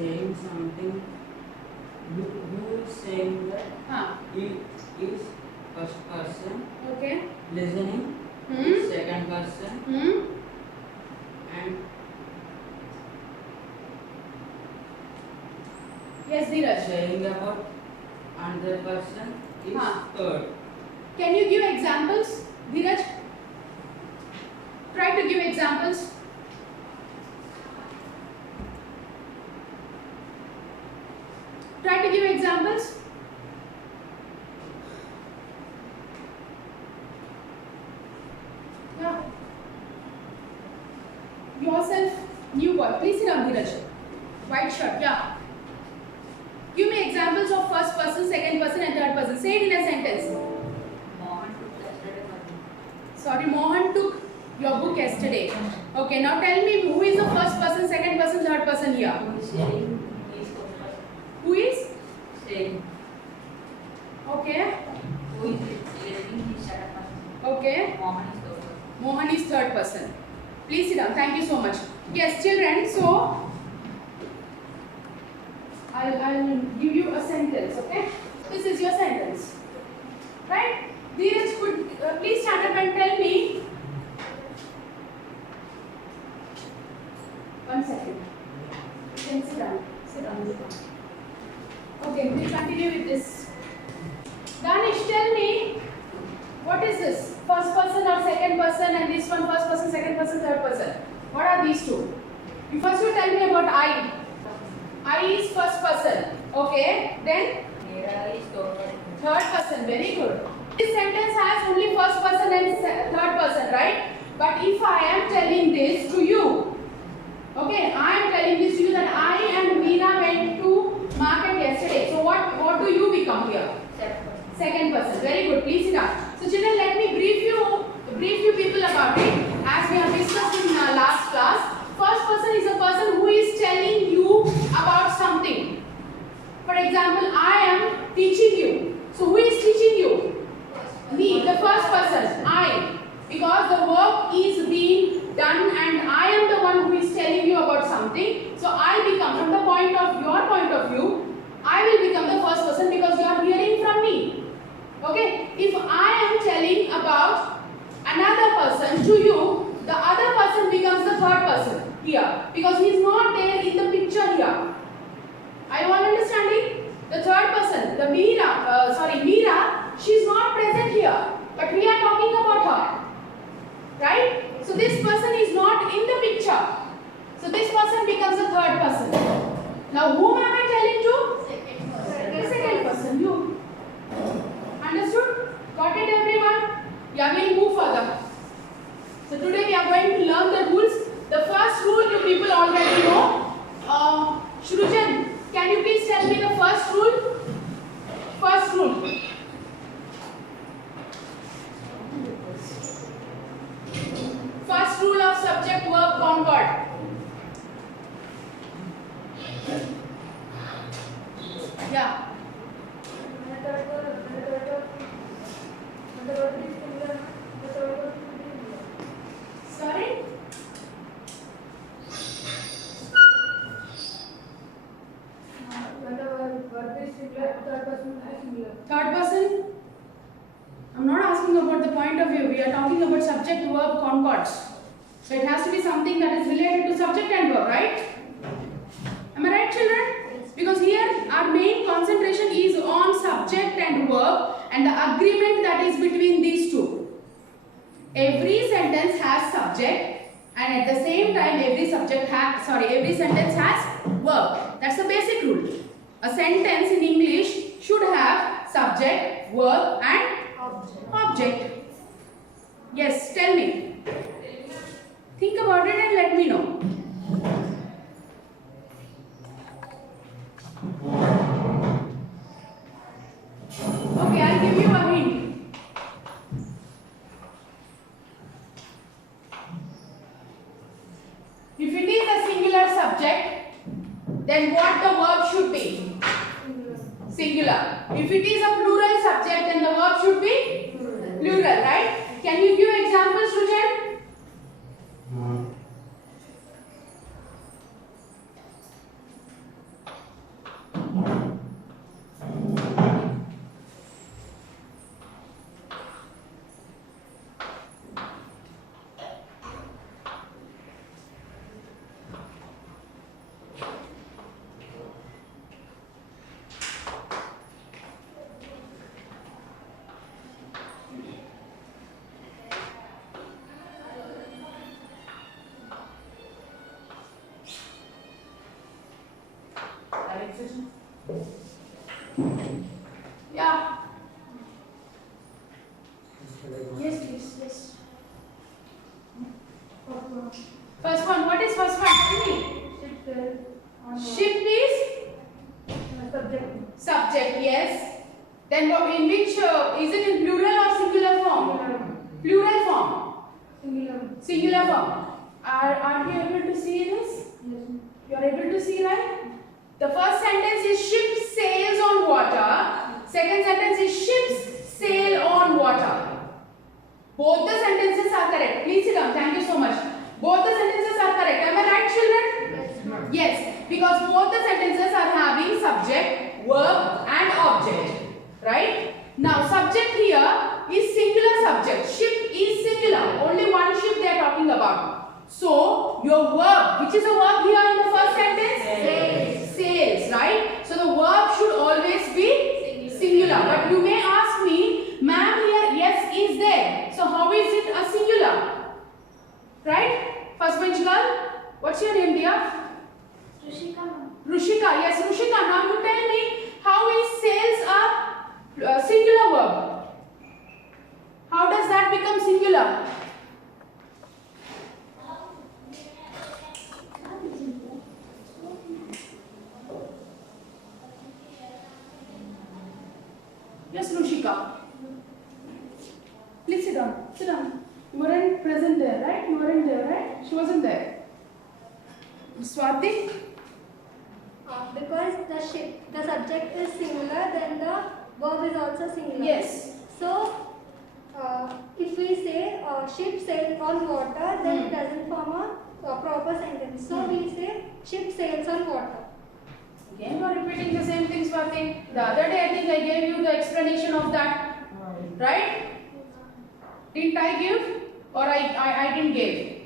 saying something. Who is saying that? He is first person. Okay. Listening. Second person. And yes, Dheeraj. saying about another person is third. Can you give examples, Dheeraj? Try to give examples. Try to give examples. Yeah. Yourself, new boy. Please sit down, Dheeraj. White shirt. Yeah. Give me examples of first person, second person, and third person. Say it in a sentence. Mohan took yesterday. Sorry, Mohan took your book yesterday. Okay, now tell me who is the first person, second person, third person here? Who is saying he is first person? Who is? Saying. Okay. Who is listening he is second person. Okay. Mohan is third person. Mohan is third person. Please sit down. Thank you so much. Yes, children. So I'll give you a sentence. Okay. This is your sentence. Right? Dheeraj, could please stand up and tell me. 1 second. You can sit down. Sit down. Okay, we'll continue with this. Danish, tell me, what is this? First person or second person, and this one first person, second person, third person. What are these two? You first you tell me about I. I is first person. Okay, then? Mera is third person. Third person, very good. This sentence has only first person and third person, right? But if I am telling this to you, okay, I am telling this to you that I and Meena went to market yesterday. So what do you become here? Second person. Very good. Please sit down. So children, let me brief you people about it. As we have discussed in our last class, first person is a person who is telling you about something. For example, I am teaching you. So who is teaching you? Me, the first person, I. Because the work is being done and I am the one who is telling you about something. So I become, from the point of your point of view, I will become the first person because you are hearing from me. Okay? If I am telling about another person to you, the other person becomes the third person here because he is not there in the picture here. Are you all understanding? The third person, the Meera, she is not present here, but we are talking about her. Right? So this person is not in the picture. So this person becomes the third person. Now whom am I telling to? Second person. The second person, you. Understood? Got it everyone? Yeah, we'll move further. So today we are going to learn the rules. The first rule you people already know. Shrujan, can you please tell me the first rule? First rule. First rule of subject verb concord. Yeah. Sorry? Third person? I'm not asking about the point of view. We are talking about subject verb concords. So it has to be something that is related to subject and verb, right? Am I right, children? Because here our main concentration is on subject and verb and the agreement that is between these two. Every sentence has subject and at the same time every sentence has verb. That's the basic rule. A sentence in English should have subject, verb and object. Yes, tell me. Think about it and let me know. Okay, I'll give you a hint. If it is a singular subject, then what the verb should be? Singular. If it is a plural subject, then the verb should be plural, right? Can you give examples, Rujan? Yeah. Yes, please. Yes. First one. What is first one? Tell me. Ship is subject. Yes. Then in which is it in plural or singular form? Plural form. Singular form. Are you able to see this? You are able to see, right? The first sentence is ship sails on water. Second sentence is ships sail on water. Both the sentences are correct. Please sit down. Thank you so much. Both the sentences are correct. Am I right, children? Yes. Because both the sentences are having subject, verb and object. Right? Now, subject here is singular subject. Ship is singular. Only one ship they are talking about. So, your verb, which is a verb here in the first sentence? Sails. Sails, right? So, the verb should always be singular. But you may ask me, ma'am, here yes is there. So, how is it a singular? Right? First bench girl, what's your name, dear? Rushika. Rushika, yes, Rushika. Now, you tell me, how is sails a singular verb? How does that become singular? Yes, Rushika. Please sit down. Sit down. You weren't present there, right? You weren't there, right? She wasn't there. Swati? Because the subject is singular, then the verb is also singular. Yes. So, if we say ship sails on water, then it doesn't form a proper sentence. So, we say ship sails on water. Again, you are repeating the same thing, Swati. The other day, I think I gave you the explanation of that. Right? Didn't I give? Or I didn't give?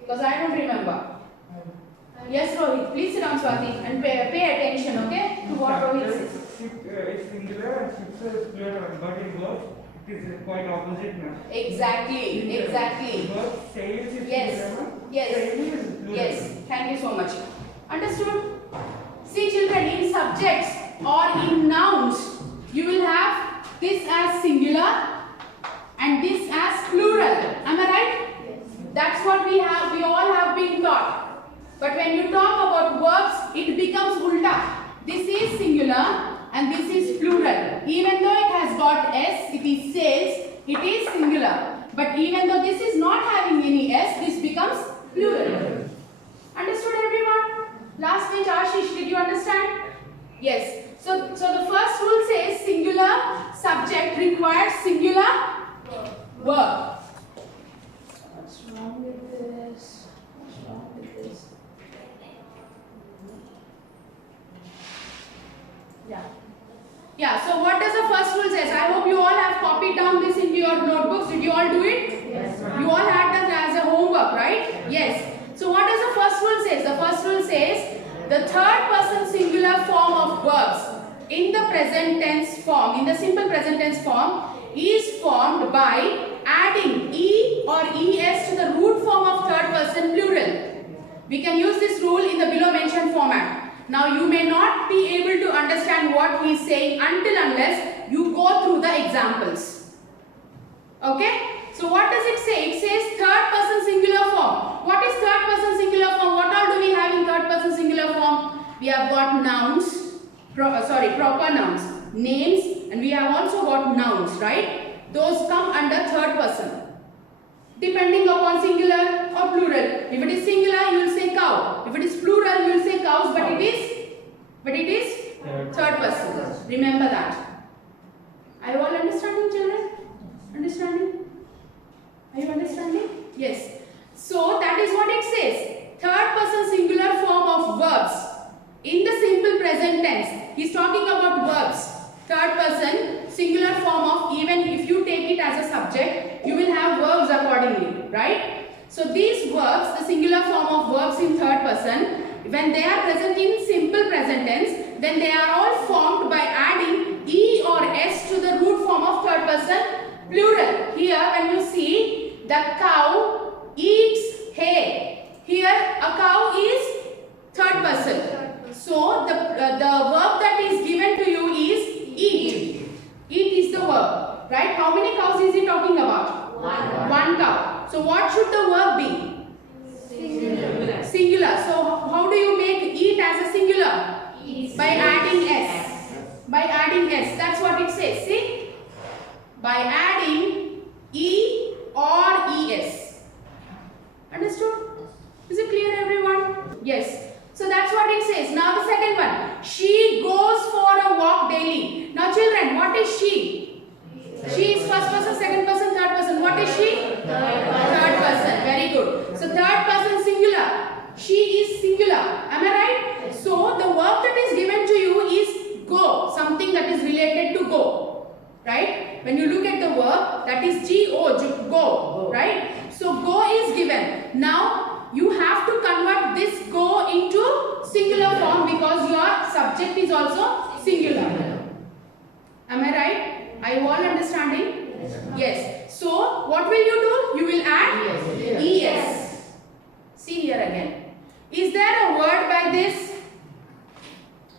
Because I don't remember. Yes, Rohit. Please sit down, Swati, and pay attention, okay, to what Rohit says. Ship is singular and ships is plural, but in verb it is quite opposite now. Exactly. Exactly. Verb sails is Yes. singular. Yes. Sail is plural. Yes. Thank you so much. Understood? See, children, in subjects or in nouns, you will have this as singular and this as plural. Am I right? Yes. That's what we all have been taught. But when you talk about verbs, it becomes ulta. This is singular and this is plural. Even though it has got s, it is sails, it is singular. But even though this is not having any s, this becomes plural. Understood, everyone? Last page, Ashish, did you understand? Yes. So the first rule says singular subject requires singular verb. What's wrong with this? What's wrong with this? Yeah, so what does the first rule says? I hope you all have copied down this into your notebooks. Did you all do it? Yes. You all had that as a homework, right? Yes. So what does the first rule says? The first rule says the third person singular form of verbs in the present tense form, in the simple present tense form, is formed by adding e or es to the root form of third person plural. We can use this rule in the below mentioned format. Now you may not be able to understand what he is saying unless you go through the examples. Okay? So what does it say? It says third person singular form. What is third person singular form? What all do we have in third person singular form? We have got nouns, proper nouns, names, and we have also got nouns, right? Those come under third person. Depending upon singular or plural. If it is singular, you will say cow. If it is plural, you will say cows, but it is third person. Remember that. Are you all understanding, children? Understanding? Are you understanding? Yes. So that is what it says. Third person singular form of verbs in the simple present tense. He is talking about verbs. Third person singular form of, even if you take it as a subject, you will have verbs accordingly, right? So these verbs, the singular form of verbs in third person, when they are present in simple present tense, then they are all formed by adding e or s to the root form of third person plural. Here when you see the cow eats hay, here a cow is third person. So the adding s. That's what it says. See? By adding e or es. Understood? Is it clear, everyone? Yes. So that's what it says. Now the second one. She goes for a walk daily. Now children, what is she? She is first person, second person, third person. What is she? Third person. Very good. So third person singular. She is singular. Am I right? So the verb that is given to you is go. Something that is related to go. Right? When you look at the verb, that is G-O, go. Right? So go is given. Now you have to convert this go into singular form because your subject is also singular. Am I right? Are you all understanding? Yes. So what will you do? You will add es. See here again. Is there a word by this?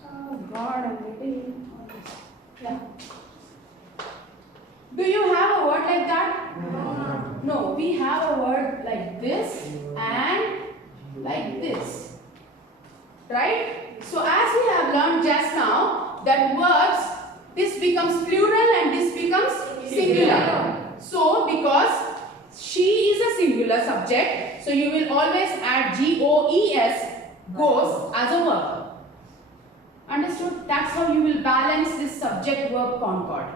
Oh God, I'm getting all this. Yeah. Do you have a word like that? No, we have a word like this and like this. Right? So as we have learned just now, that verbs, this becomes plural and this becomes singular. So because she is a singular subject, so you will always add G-O-E-S, goes, as a verb. Understood? That's how you will balance this subject-verb concord.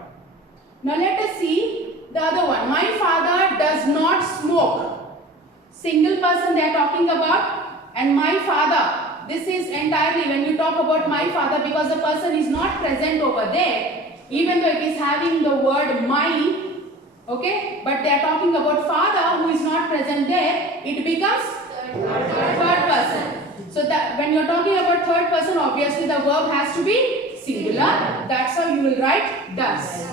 Now let us see the other one. My father does not smoke. Single person they are talking about, and my father. This is entirely when you talk about my father, because the person is not present over there, even though it is having the word my. Okay, but they are talking about father who is not present there, it becomes third person. So that when you are talking about third person, obviously the verb has to be singular. That's how you will write does.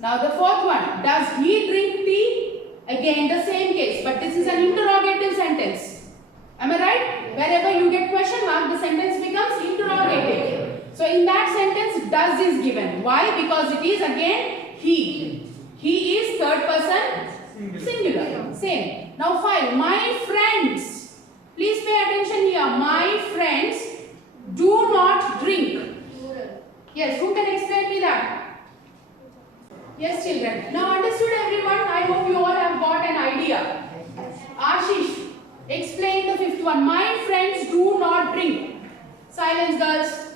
Now the fourth one, does he drink tea? Again the same case, but this is an interrogative sentence. Am I right? Wherever you get question mark, the sentence becomes interrogative. So in that sentence, does is given. Why? Because it is again he. He is third person singular. Same. Now 5. My friends. Please pay attention here. My friends do not drink. Yes, who can explain me that? Yes, children. Now understood everyone? I hope you all have got an idea. Ashish, explain the fifth one. My friends do not drink. Silence, girls.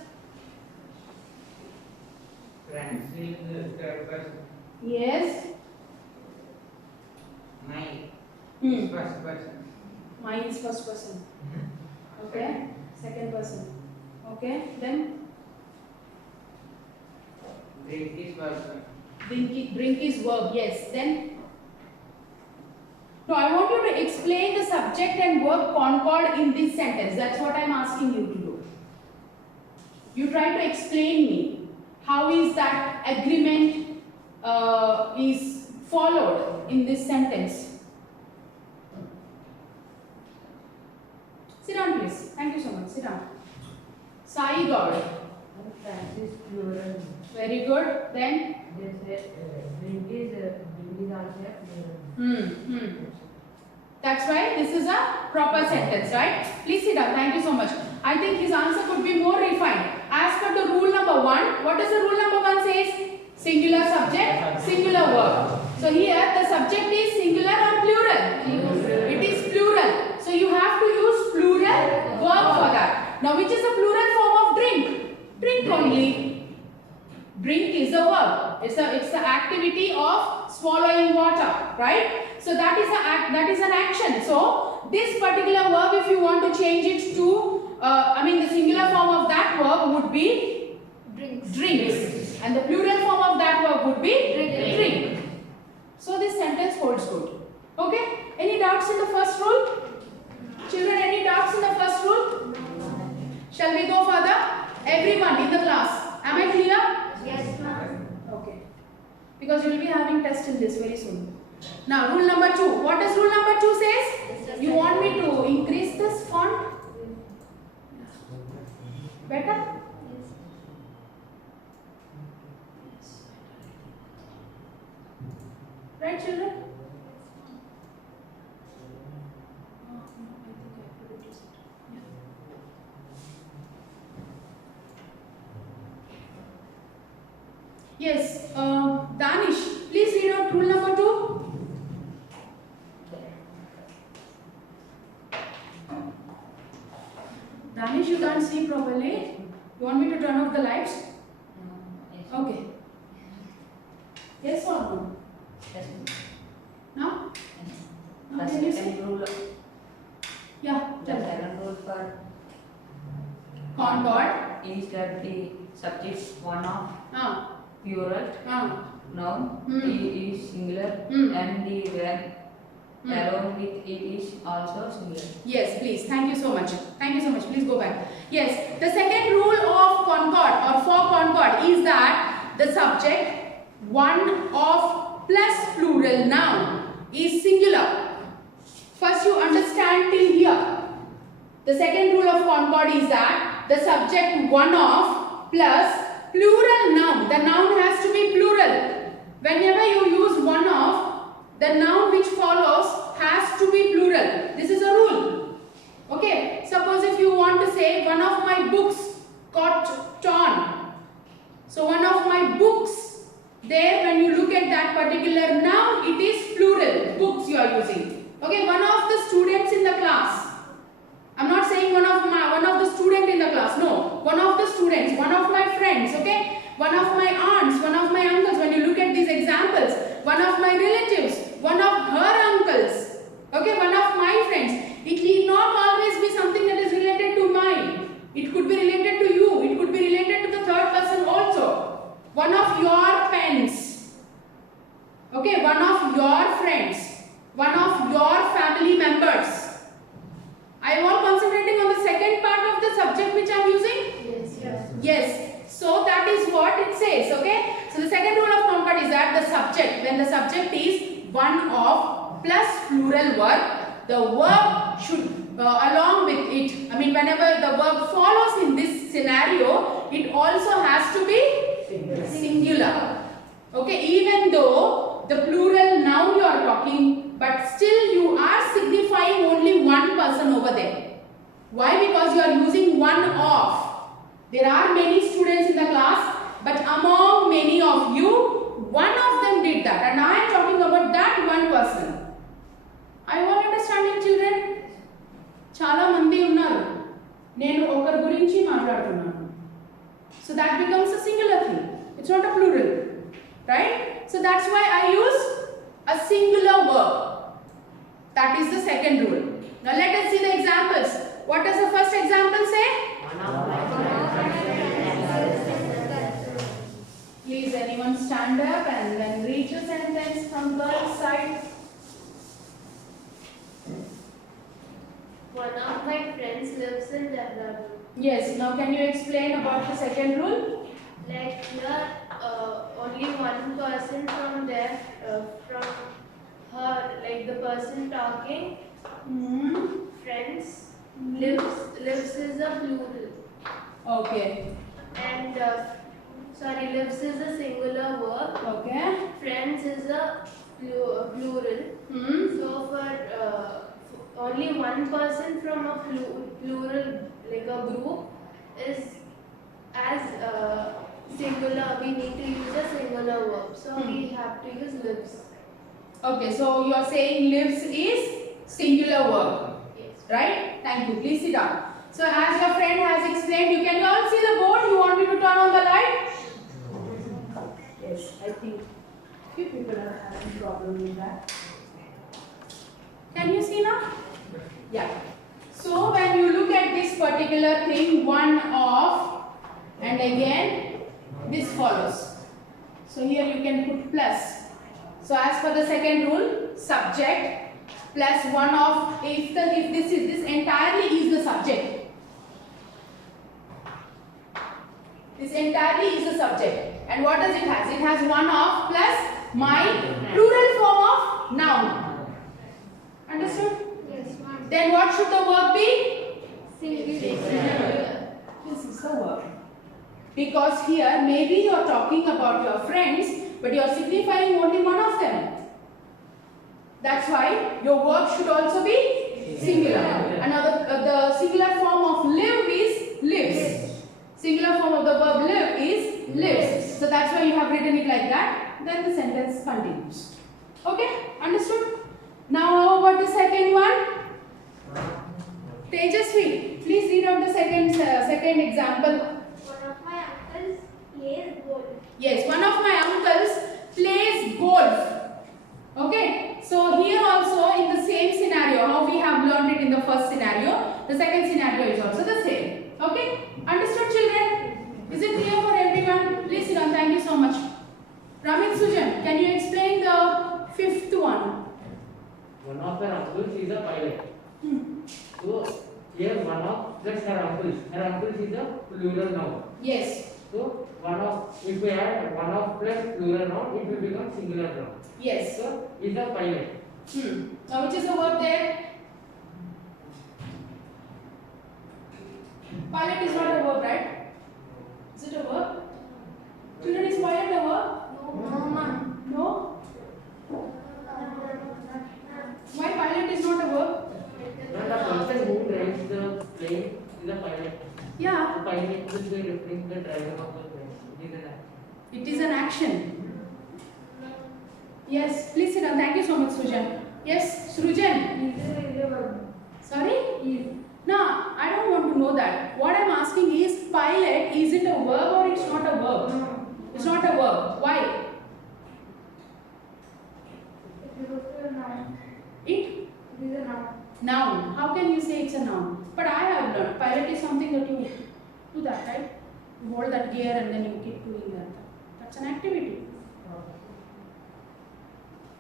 Friends is the third person. Yes. My Hmm. first person. Mine is first person. Okay. Second person. Okay. Then Drink is person. drink is verb. Yes. Then. No, I want you to explain the subject and verb concord in this sentence. That's what I'm asking you to do. You try to explain me. How is that agreement is followed in this sentence? Sit down, please. Thank you so much. Sit down. Sai God. Francis plural. Very good. Then. Drink is also plural. That's right. This is a proper sentence, right? Please sit down. Thank you so much. I think his answer could be more refined. As per the rule number 1, what does the rule number 1 says? Singular subject, singular verb. So here the subject is singular or plural? It is plural. So you have to use plural verb for that. Now which is the plural form of drink? Drink only. Drink is a verb. It's the activity of swallowing water, right? So that is an action. So this particular verb, if you want to change it to, the singular form of that verb would be drinks. And the plural form of that verb would be drink. So this sentence holds good. Okay? Any doubts in the first rule? Children, any doubts in the first rule? Shall we go further? Everyone in the class. Am I clear? Yes, ma'am. Okay. Because you will be having test in this very soon. Now, rule number 2. What does rule number 2 says? You want me to increase this font? Better? Right, children? Yes, Danish, please read out rule number 2. Danish, you can't see properly. You want me to turn off the lights? Okay. Yes or no? Yes. Now? Now The can you second see? rule, Yeah. the second rule for Concord. is that the subject one of plural noun is singular and the verb along with it is also singular. Yes, please. Thank you so much. Thank you so much. Please go back. Yes, the second rule of Concord or for Concord is that the subject one of plus plural noun is singular. First you understand till here. The second rule of Concord is that the subject one of plus plural noun. The noun has to be plural. Whenever you use one of, the noun which follows has to be plural. This is a rule. Okay. Suppose if you want to say one of my books got torn. So one of my books, there when you look at that particular noun, it is plural. Books you are using. Okay. One of the students in the class. I'm not saying one of the student in the class. No. One of the students, one of my friends. Okay. One of my aunts, one of my uncles. When you look at these examples, one of my relatives, one of her uncles, okay, one of my friends. It need not always be something that is related to mine. It could be related to you. It could be related to the third person also. One of your pens, okay, one of your friends, one of your family members. I am all concentrating on the second part of the subject which I am using. Yes. So that is what it says, okay. So the second rule of Concord is that the subject, when the subject is one of plus plural verb, the verb should along with it, I mean whenever the verb follows in this scenario, it also has to be singular. Okay, even though the plural noun you are talking, but still you are signifying only one person over there. Why? Because you are using one of. There are many students in the class, but among many of you, one of them did that, and I am talking about that one person. Are you all understanding, children? Chala mandi unnaru. Nenu okar gurinchi maatladutunnanu. So that becomes a singular thing. It's not a plural, right? So that's why I use a singular verb. That is the second rule. Now let us see the examples. What does the first example say? Please anyone stand up and then read the sentence from girl's side. One of my friends lives in Dehradun. Yes, now can you explain about the second rule? Like here, only one person from there, from her, like the person talking, friends, lives is a plural. Okay. And lives is a singular verb. Okay. Friends is a plural. So for only one person from a plural, like a group, is as singular. We need to use a singular verb. So we have to use lives. Okay, so you are saying lives is singular verb. Yes. Right? Thank you. Please sit down. So as your friend has explained, you can all see the board. You want me to turn on the light? Yes, I think few people are having problem with that. Can you see now? Yeah. So when you look at this particular thing, one of, and again this follows. So here you can put plus. So as per the second rule, subject plus one of, if this entirely is the subject. This entirely is the subject. And what does it has? It has one of plus my plural form of noun. Understood? Yes, ma'am. Then what should the verb be? Singular. This is the verb. Because here maybe you are talking about your friends, but you are signifying only one of them. That's why your verb should also be singular. Another the singular form of live is lives. Singular form of the verb live is lives. So that's why you have written it like that, then the sentence continues. Okay, understood? Now how about the second one? Tejasvi, please read out the second example. One of my uncles plays golf. Yes, one of my uncles plays golf. Okay, so here also in the same scenario, how we have learned it in the first scenario, the second scenario is also the same. Okay, understood children? Is it clear for everyone? Please sit down. Thank you so much. Ramit Sujan, can you explain the fifth one? One of her uncles is a pilot. So here one of plus her uncles. Her uncles is a plural noun. Yes. So one of, if we add one of plus plural noun, it will become singular noun. Yes. So is a pilot. Now which is the word there? Pilot is not a verb, right? Is it a verb? Children, is pilot a verb? No? Why pilot is not a verb? Not the person who drives the plane is a pilot. Yeah, The pilot will be referring to the driver of the plane. It is an act. it is an action. Yes, please sit down. Thank you so much, Sujan. Yes, Srujan. Sorry? No, I don't want to know that. What I'm asking is, pilot, is it a verb or it's not a verb? It's not a verb. Why? It? Noun. How can you say it's a noun? But I have learned. Pilot is something that you do that, right? You hold that gear and then you keep doing that. That's an activity.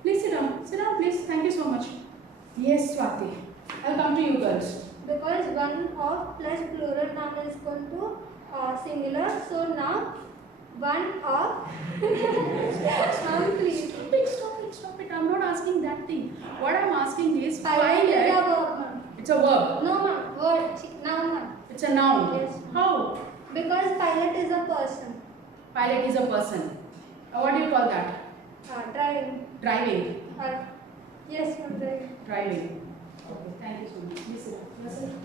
Please sit down. Sit down, please. Thank you so much. Yes, Swati. I'll come to you girls. Because one of plus plural noun is equal to singular. So now one of noun please. Stop it. I'm not asking that thing. What I'm asking is Pilot is a pilot. verb, ma'am. It's a verb. No, ma'am. Word. Noun, ma'am. It's a noun. Yes. How? Because pilot is a person. Pilot is a person. What do you call that? Driving. Driving. Yes, ma'am. Driving. Driving. Okay. Thank you so much. Listen. Listen.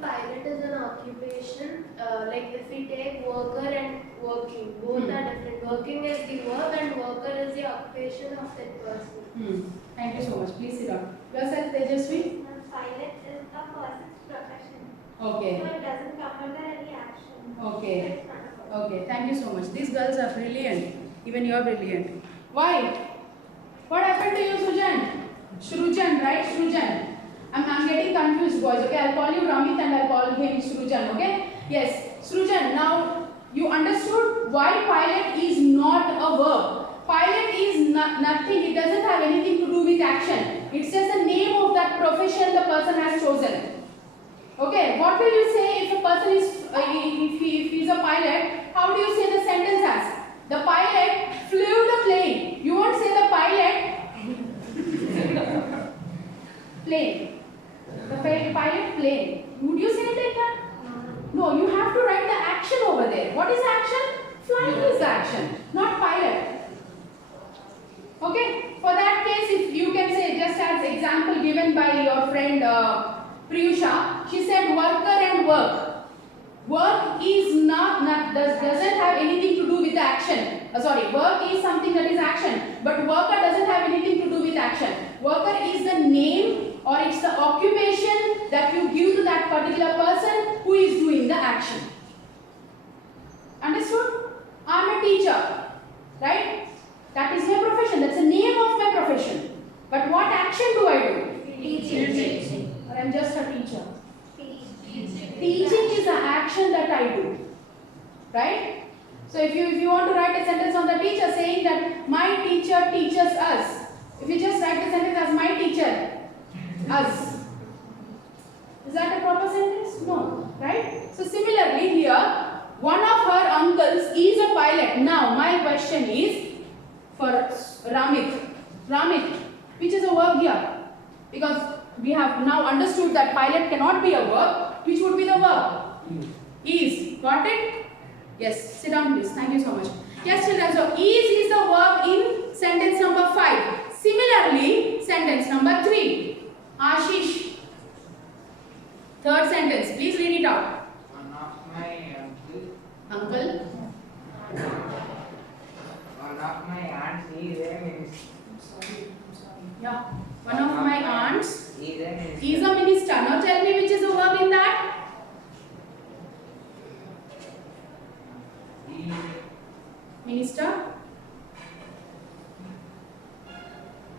Pilot is an occupation. Like if we take worker and working, both are different. Working is the verb and worker is the occupation of that person. Thank you so much. Please sit down. Yourself, Tejasvi. Pilot is a person's profession. Okay. So it doesn't come under any action. Okay. It's not a verb. Okay. Thank you so much. These girls are brilliant. Even you are brilliant. Why? What happened to you, Sujan? Shrujan, right? Shrujan. I'm getting confused, boys. Okay, I'll call you Ramit and I'll call him Shrujan. Okay? Yes. Shrujan, now you understood why pilot is not a verb. Pilot is nothing. It doesn't have anything to do with action. It's just the name of that profession the person has chosen. Okay. What will you say if a person is, if he's a pilot? How do you say the sentence as? The pilot flew the plane. You won't say the pilot plane. The pilot plane. Would you say it like that? No, you have to write the action over there. What is action? Flying is the action, not pilot. Okay? For that case, if you can say, just as example given by your friend Priyusha, she said worker and work. Work is doesn't have anything to do with the action. Work is something that is action, but worker doesn't have anything to do with action. Worker is the name or it's the occupation that you give to that particular person who is doing the action. Understood? I'm a teacher, right? That is my profession. That's the name of my profession. But what action do I do? Teaching. Or I'm just a teacher. Teaching is an action that I do, right? So if you want to write a sentence on the teacher saying that my teacher teaches us, if you just write the sentence as my teacher, us, is that a proper sentence? No, right? So similarly here, one of her uncles is a pilot. Now my question is for Ramit, which is a verb here? Because we have now understood that pilot cannot be a verb. Which would be the verb? Is. Got it? Yes. Sit down please. Thank you so much. Yes children. So is the verb in sentence number 5. Similarly, sentence number 3. Ashish. Third sentence. Please read it out. One of my Uncle. One of Is a minister. Yeah. One of my aunts Is a minister. is a minister. Now tell me which is the verb in that? Minister.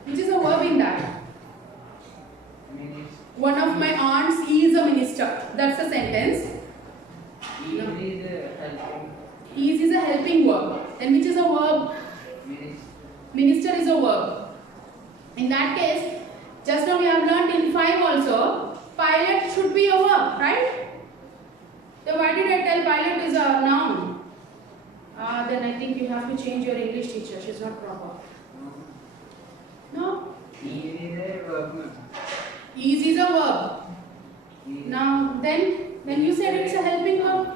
Which is a verb in that? Minister. One of my aunts is a minister. That's a sentence. Is helping. Is a helping verb. Then which is a verb? Minister. Minister is a verb. In that case, just now we have learnt in 5 also, pilot should be a verb, right? So why did I tell pilot is a noun? Then I think you have to change your English teacher. She's not proper. No? Is a verb. Is a verb. Is. Now then you said it's a helping verb.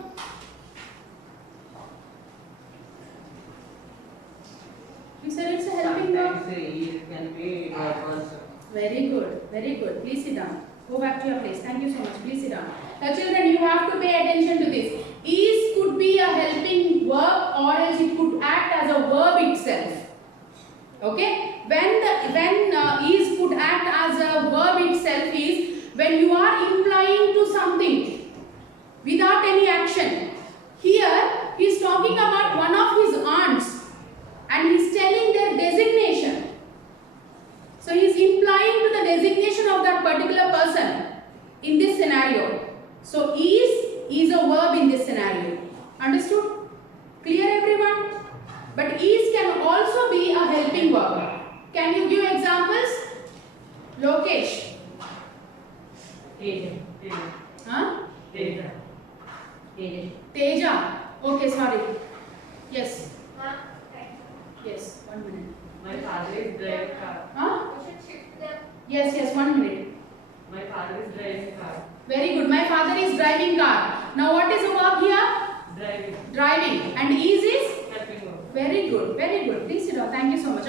You said it's a helping verb. Sometimes is can be verb also. Very good, very good. Please sit down. Go back to your place. Thank you so much. Please sit down. Now children, you have to pay attention to this. Is could be a helping verb or else it could act as a verb itself. Okay? When is could act as a verb itself is when you are implying to something without any action. Here, he is talking about one of his aunts and he is telling their designation. So he is implying to the designation of that particular person in this scenario. So is a verb in this scenario. Understood? Clear everyone? But is can also be a helping verb. Can you give examples? Lokesh. Huh? Teja. Okay, sorry. Yes. Yes, 1 minute. My father is driving car. Huh? Yes, 1 minute. My father is driving car. Very good. My father is driving car. Now what is the verb here? Driving. Driving. And is? Helping verb. Very good. Very good. Please sit down. Thank you so much.